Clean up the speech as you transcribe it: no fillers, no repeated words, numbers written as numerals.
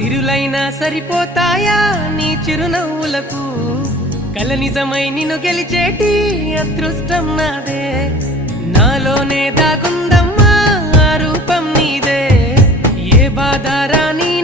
సిరులైనా సరిపోతాయా నీ చిరునవ్వులకు కల నిజమై నిన్ను గెలిచేటి అదృష్టం నాదే నాలోనే దాగుందమ్మా ఆ రూపం నీదే ఏ బాధ రాని